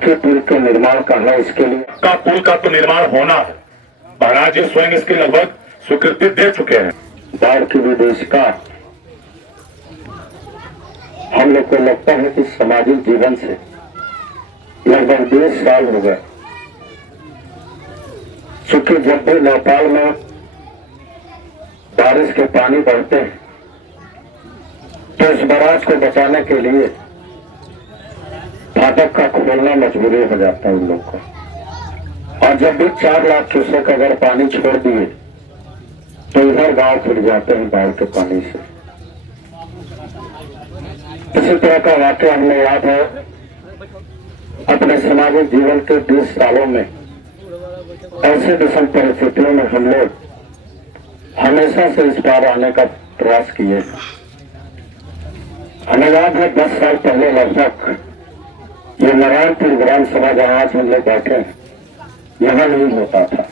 पक्के पुल के निर्माण करना, इसके लिए का पुल का तो निर्माण होना है। महाराज जी स्वयं इसकी लगभग स्वीकृति दे चुके हैं। बाढ़ की विदेशिका हम लोग को लगता है कि सामाजिक जीवन से लगभग 20 साल हो गए, चूंकि जब भी नेपाल में बारिश के पानी बढ़ते हैं तो इस बराज को बचाने के लिए फाटक का खोलना मजबूरी हो जाता है उन लोग को। और जब भी 4 लाख क्यूसेक अगर पानी छोड़ दिए तो इधर गांव खुल जाते हैं बाढ़ के पानी से। इसी तरह का वाक्य हमें याद है अपने सामाजिक जीवन के 20 सालों में। ऐसे विषम परिस्थितियों में हम लोग हमेशा से इस पार आने का प्रयास किए। हमें याद है 10 साल पहले लगभग ये नारायणपुर ग्राम सभा जहां आज हम लोग बैठे हैं यहां नहीं होता था।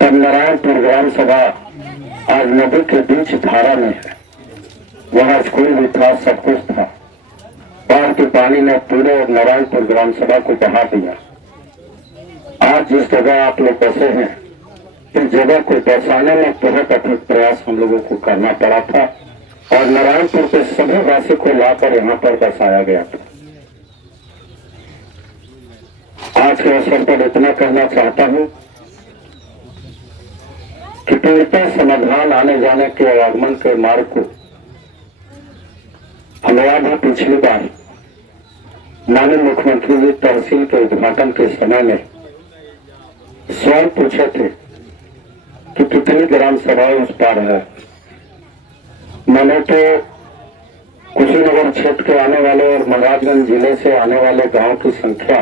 तब नारायणपुर ग्राम सभा आज नदी के बीच धारा में है, वहां स्कूल भी था, सब कुछ था। बाढ़ के पानी ने पूरे नारायणपुर ग्राम सभा को बहा दिया। आज जिस जगह आप लोग बसे हैं इस जगह को बसाने में बहुत अधिक प्रयास हम लोगों को करना पड़ा था और नारायणपुर के सभी वासी को लाकर यहाँ पर बसाया गया था। आज के अवसर पर इतना कहना चाहता हूँ कि पीड़िता समाधान आने जाने के आगमन के मार्ग को हमें याद है पिछली बार माननीय मुख्यमंत्री जी तहसील के उद्घाटन के समय में स्वयं पूछे थे कि कितनी ग्राम सभाएं उस पार है। मैंने तो कुशीनगर क्षेत्र के आने वाले और महाराजगंज जिले से आने वाले गांव की संख्या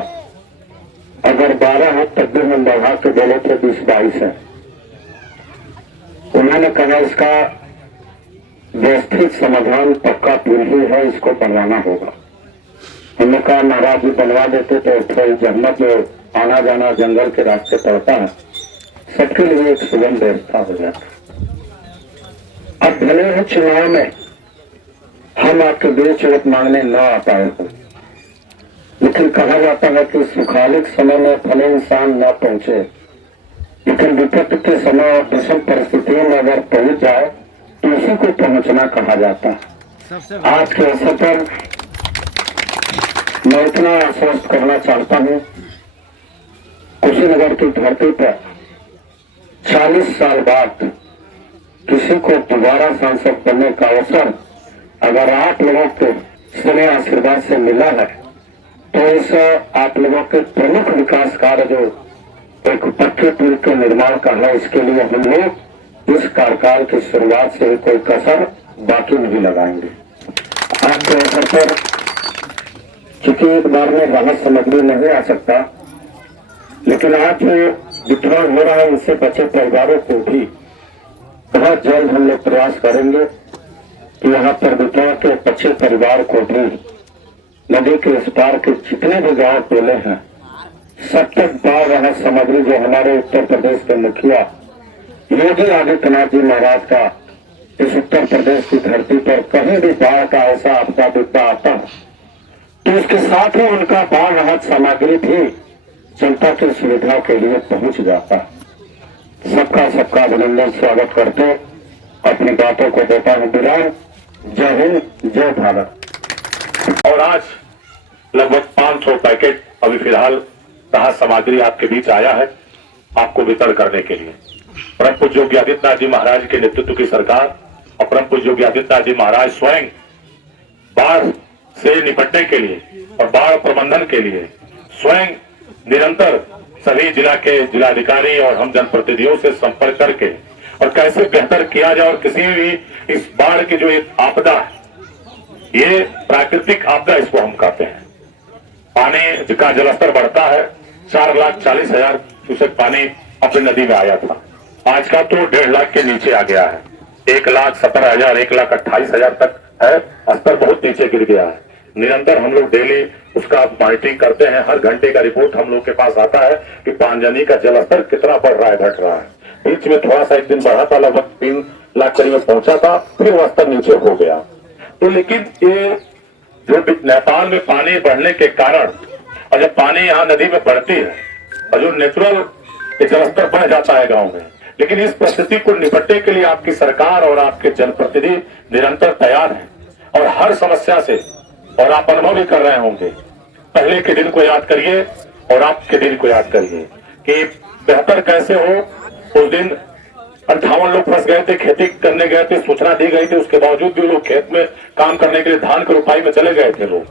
अगर 12 है तब भी हम बढ़ा के बोले थे 20-22 है। उन्होंने कहा इसका व्यवस्थित समाधान पक्का पुल ही है, इसको बनवाना होगा। हमने कहा महाराज जी बनवा देते तो थोड़ी जहमत जो आना जाना जंगल के रास्ते पड़ता है सबके लिए एक सुगम व्यवस्था हो जाती। अब भले ही चुनाव में हम आपके बीच वोट मांगने न आ पाए हो, लेकिन कहा जाता है कि सुखालिक समय में भले इंसान न पहुंचे लेकिन विपत्ति के समय और विषम परिस्थितियों में अगर पहुंच जाए तो उसी को पहुंचना कहा जाता है। आज के अवसर पर मैं इतना आश्वस्त करना चाहता हूं, कुशीनगर की धरती पर 40 साल बाद किसी को दोबारा सांसद बनने का अवसर अगर आप लोगों को स्नेह आशीर्वाद से मिला है तो इस आप लोगों के प्रमुख विकास कार्य जो एक पक्के पुल के निर्माण का है इसके लिए हम लोग इस कार्यकाल की शुरुआत से कोई कसर बाकी नहीं लगाएंगे। आज के अवसर पर चूंकि एक बार में राहत सामग्री नहीं आ सकता, लेकिन आज जो वितरण हो रहा है इससे बचे परिवारों को भी बहुत जल्द हम लोग प्रयास करेंगे कि यहाँ पर वितरण के बचे परिवार को भी नदी के इस पार के जितने भी गांव टोले हैं सब तक बाढ़ राहत सामग्री जो हमारे उत्तर प्रदेश के मुखिया योगी आदित्यनाथ जी महाराज का इस उत्तर प्रदेश की धरती पर कहीं भी बाढ़ का ऐसा आपदा विपदा आता है तो उसके साथ ही उनका बाढ़ राहत सामग्री भी जनता की सुविधा के लिए पहुंच जाता है। सबका अभिनंदन स्वागत करते अपनी बातों को देता हूं विराम। जय हिंद, जय भारत। और आज लगभग 500 पैकेट अभी फिलहाल राहत सामग्री आपके बीच आया है आपको वितरण करने के लिए। परम पूज्य योगी आदित्यनाथ जी महाराज के नेतृत्व की सरकार और परम पूज्य योगी आदित्यनाथ जी महाराज स्वयं बाढ़ से निपटने के लिए और बाढ़ प्रबंधन के लिए स्वयं निरंतर सभी जिला के जिलाधिकारी और हम जनप्रतिनिधियों से संपर्क करके और कैसे बेहतर किया जाए और किसी भी इस बाढ़ की जो एक आपदा है, ये प्राकृतिक आपदा इसको हम कहते हैं। पानी का जलस्तर बढ़ता है, 4,40,000 क्यूसेक पानी अपनी नदी में आया था, आज का तो 1.5 लाख के नीचे आ गया है। 1,17,000 1,28,000 तक है, स्तर बहुत नीचे गिर गया है। निरंतर हम लोग डेली उसका मॉनिटरिंग करते हैं, हर घंटे का रिपोर्ट हम लोग के पास आता है कि पांजनी का जलस्तर कितना बढ़ रहा है, घट रहा है। बीच में थोड़ा सा एक दिन बढ़ा था, लगभग 3 लाख करीब पहुंचा था, फिर वो स्तर नीचे हो गया। तो लेकिन ये जो नेपाल में पानी बढ़ने के कारण और जब पानी यहाँ नदी में बढ़ती है और जो नेचुरल जलस्तर बढ़ जाता है गांव में, लेकिन इस परिस्थिति को निपटने के लिए आपकी सरकार और आपके जनप्रतिनिधि निरंतर तैयार हैं और हर समस्या से, और आप अनुभव भी कर रहे होंगे, पहले के दिन को याद करिए और आपके दिन को याद करिए कि बेहतर कैसे हो। उस दिन 58 लोग फंस गए थे, खेती करने गए थे, सूचना दी गई थी, उसके बावजूद भी लोग खेत में काम करने के लिए धान की रुपाई में चले गए थे लोग,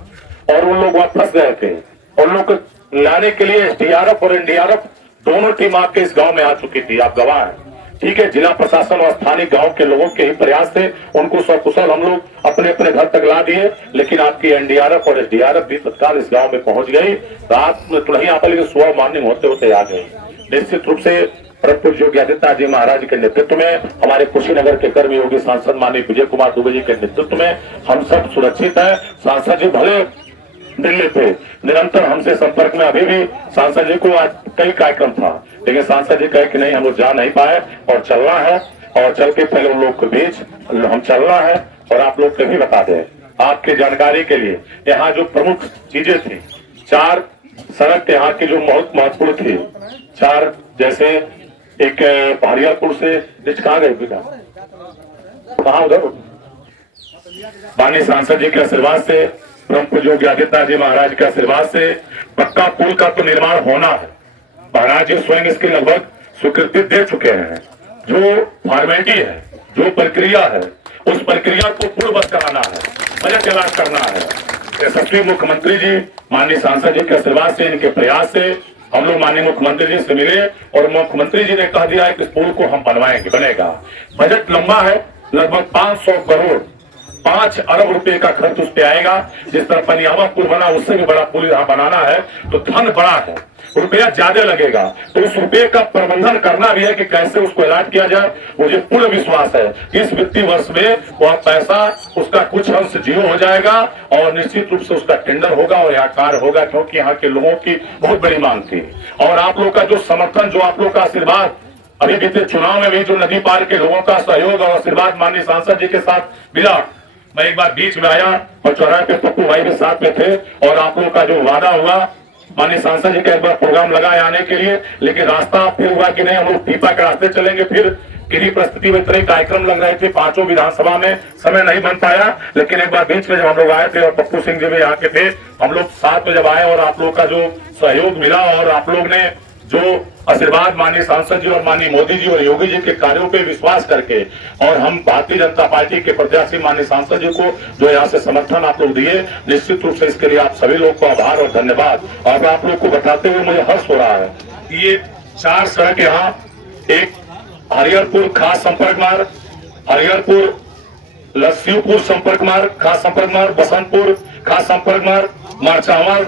और उन लोग वहां फंस गए थे। और लोग लाने के लिए एसडीआरएफ और एनडीआरएफ दोनों टीम आपके इस गांव में आ चुकी थी, आप गवाह हैं। ठीक है, जिला प्रशासन और स्थानीय गांव के लोगों के ही प्रयास थे, उनको सकुशल हम लोग अपने अपने घर तक ला दिए, लेकिन आपकी एनडीआरएफ और एसडीआरएफ भी तत्काल इस गांव में पहुंच गई। रात में तो नहीं आ पाई, लेकिन सुबह मॉर्निंग होते होते आ गई। निश्चित रूप से प्रभु योगी आदित्यनाथ जी महाराज के नेतृत्व में, हमारे कुशीनगर के कर्म योगी सांसद माननीय विजय कुमार दुबे जी के नेतृत्व में हम सब सुरक्षित है। सांसद जी भले दिल्ली पे निरंतर हमसे संपर्क में, अभी भी सांसद जी को आज कई कार्यक्रम था, लेकिन सांसद जी कहे कि नहीं हम लोग जा नहीं पाए और चलना है, और चल के पहले उन लोग के बीच हम चलना है। और आप लोग को भी बता दें, आपकी जानकारी के लिए, यहाँ जो प्रमुख चीजें थी, 4 सड़क यहाँ की जो बहुत महत्वपूर्ण थी, 4 जैसे एक हरिहरपुर से कहाँ गए बेटा, कहाँ उधर माननीय सांसद जी के आशीर्वाद से, प्रमुख योगी आदित्यनाथ जी महाराज के आशीर्वाद से पक्का पुल का तो निर्माण होना है। महाराज जी स्वयं इसकी लगभग स्वीकृति दे चुके हैं। जो फॉर्मेलिटी है, जो प्रक्रिया है, उस प्रक्रिया को पूर्ववत कराना है, बजट ऐलान करना है। यशस्वी मुख्यमंत्री जी माननीय सांसद जी के आशीर्वाद से, इनके प्रयास से हम लोग माननीय मुख्यमंत्री जी से मिले और मुख्यमंत्री जी ने कह दिया है कि इस पुल को हम बनवाएंगे, बनेगा। बजट लंबा है, लगभग 500 करोड़ 5 अरब रुपए का खर्च उस पे आएगा। जिस तरह पनियावा पुल बना, उससे भी बड़ा पुल यहाँ बनाना है, तो धन बड़ा है, रुपया ज्यादा लगेगा, तो उस रुपये का प्रबंधन करना भी है कि कैसे उसको ऐलान किया जाए। मुझे पूर्ण विश्वास है इस वित्तीय वर्ष में वह पैसा, उसका कुछ अंश जीरो हो जाएगा और निश्चित रूप से उसका टेंडर होगा और यहाँ कार्य होगा, क्योंकि यहाँ के लोगों की बहुत बड़ी मांग थी। और आप लोग का जो समर्थन, जो आप लोग का आशीर्वाद, अभी बीते चुनाव में भी जो नदी पार के लोगों का सहयोग और आशीर्वाद माननीय सांसद जी के साथ मिला। मैं एक बार बीच में आया और चौराहे पे पप्पू भाई भी साथ में थे, और आप लोगों का जो वादा हुआ, माननीय सांसद जी का एक बार प्रोग्राम लगाए आने के लिए, लेकिन रास्ता फिर हुआ कि नहीं हम लोग पीपा के रास्ते चलेंगे। फिर किसी परिस्थिति में इतने कार्यक्रम लग रहे थे, 5 विधानसभा में समय नहीं बन पाया। लेकिन एक बार बीच में जब हम लोग आए थे और पप्पू सिंह जी भी यहाँ के थे, हम लोग साथ में जब आए और आप लोग का जो सहयोग मिला और आप लोग ने जो आशीर्वाद माननीय सांसद जी और माननीय मोदी जी और योगी जी के कार्यों पे विश्वास करके, और हम भारतीय जनता पार्टी के प्रत्याशी माननीय सांसद जी को जो यहाँ से समर्थन आप लोग दिए, निश्चित रूप से इसके लिए आप सभी लोग को आभार और धन्यवाद। और आप लोग को बताते हुए मुझे हर्ष हो रहा है कि ये 4 सड़क यहाँ, एक हरिहरपुर खास संपर्क मार्ग, हरिहरपुर लस्सीपुर संपर्क मार्ग खास संपर्क मार्ग, बसंतपुर खास संपर्क मार्ग, मारचावल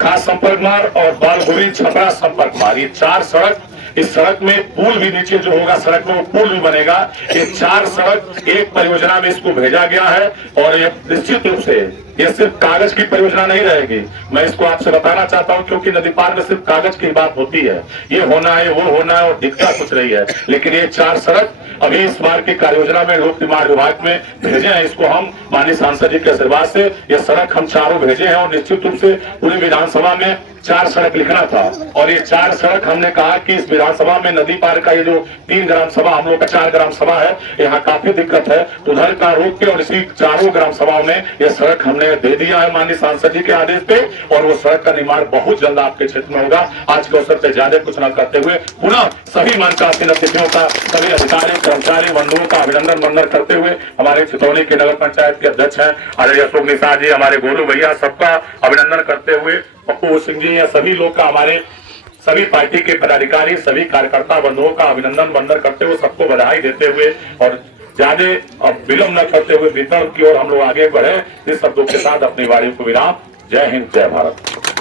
खास संपर्क मार्ग और बालगुरी छपरा संपर्क मार्ग, ये 4 सड़क। इस सड़क में पुल भी नीचे जो होगा सड़क में, वो पुल भी बनेगा। ये 4 सड़क एक परियोजना में इसको भेजा गया है, और ये निश्चित रूप से ये सिर्फ कागज की परियोजना नहीं रहेगी। मैं इसको आपसे बताना चाहता हूँ, क्योंकि नदी पार में सिर्फ कागज की बात होती है, ये होना है, वो होना है, और दिखता कुछ नहीं है। लेकिन ये 4 सड़क अभी इस बार की कार्य योजना में लोक निर्माण विभाग में भेजे हैं। इसको हम माननीय सांसद जी के आशीर्वाद से ये सड़क हम चारों भेजे हैं, और निश्चित रूप से पूरी विधानसभा में 4 सड़क लिखना था। और ये 4 सड़क हमने कहा कि इस विधानसभा में नदी पार का ये जो 3 ग्राम सभा, हम लोग का 4 ग्राम सभा है, यहाँ काफी दिक्कत है, तो उधर का रोक के और इसी 4 ग्राम सभाओं में ये सड़क हमने दे दिया है माननीय सांसद जी के आदेश पे, और वो सड़क का निर्माण बहुत जल्द आपके क्षेत्र में होगा। आज के अवसर पे ज्यादा कुछ न करते हुए पुनः सभी मंचासीन अतिथियों का, सभी अधिकारी कर्मचारी बंधुओं का अभिनंदन वंदन करते हुए, हमारे चितौनी के नगर पंचायत के अध्यक्ष हैं आदरणीय अशोक निशा जी, हमारे गोलू भैया, सबका अभिनंदन करते हुए, पप्पू सिंह जी या सभी लोग का, हमारे सभी पार्टी के पदाधिकारी, सभी कार्यकर्ता बंधुओं का अभिनंदन वंदन करते हुए, सबको बधाई देते हुए और ज्यादा विलंब न करते हुए वितरण की ओर हम लोग आगे बढ़े, इस शब्दों के साथ अपनी वाणी को विराम। जय हिंद, जय भारत।